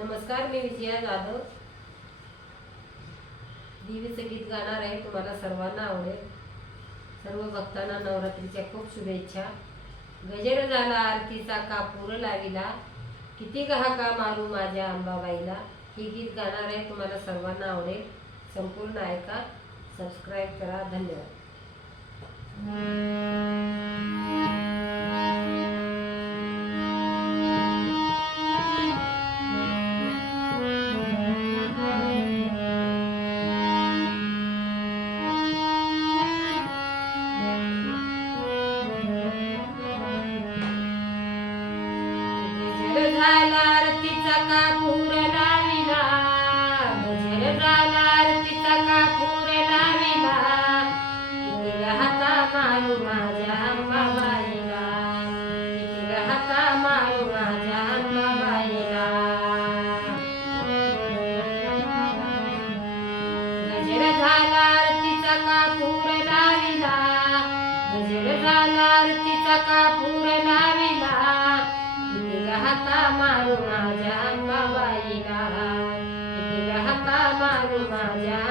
नमस्कार मी विजया जाधव. देवीचं गीत गाणार आहे तुम्हाला सर्वांना आवडेल. सर्व भक्तांना नवरात्रीच्या खूप शुभेच्छा. गजर झाला आरतीचा का पूर लाविला. किती गहा का मारू माझ्या अंबाबाईला. हे गीत गाणार आहे तुम्हाला सर्वांना आवडेल. संपूर्ण ऐका सबस्क्राईब करा धन्यवाद. झाला आरतीचा कापूर लाविला? गजर झाला आरतीचा कापूर लाविला? हाता मारू माझ्या अंबाबाईला. हाता मारू माझ्या अंबाबाईला. गजर झाला आरतीचा कापूर लाविला? गजर झाला आरतीचा कापूर लाविला? हाता मारू माझ्या अंबाबाईला किती हाता मारू माझ्या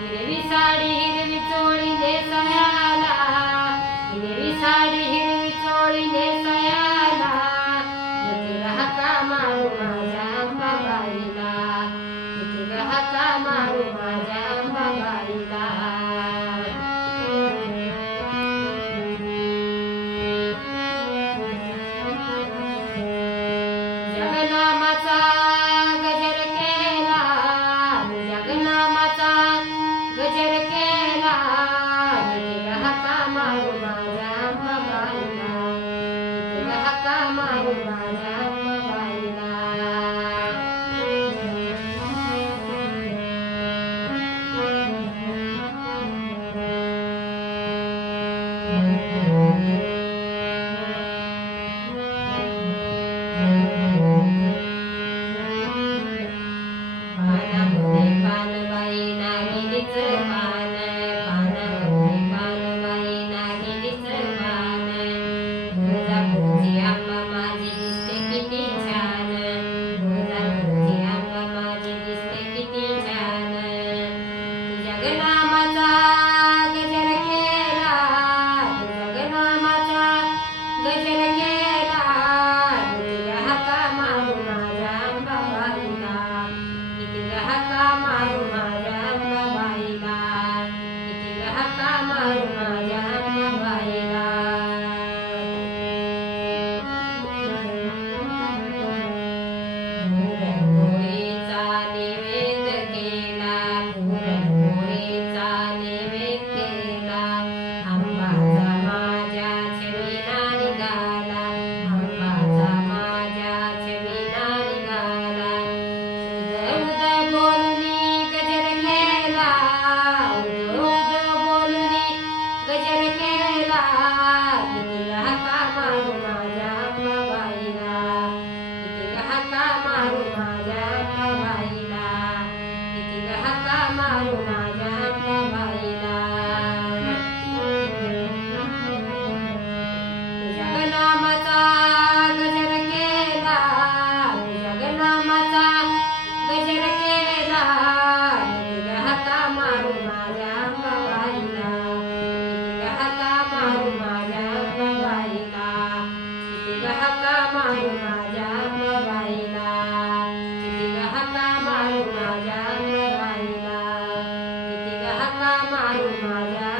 हिरवी साडी કમાવું મારા മായ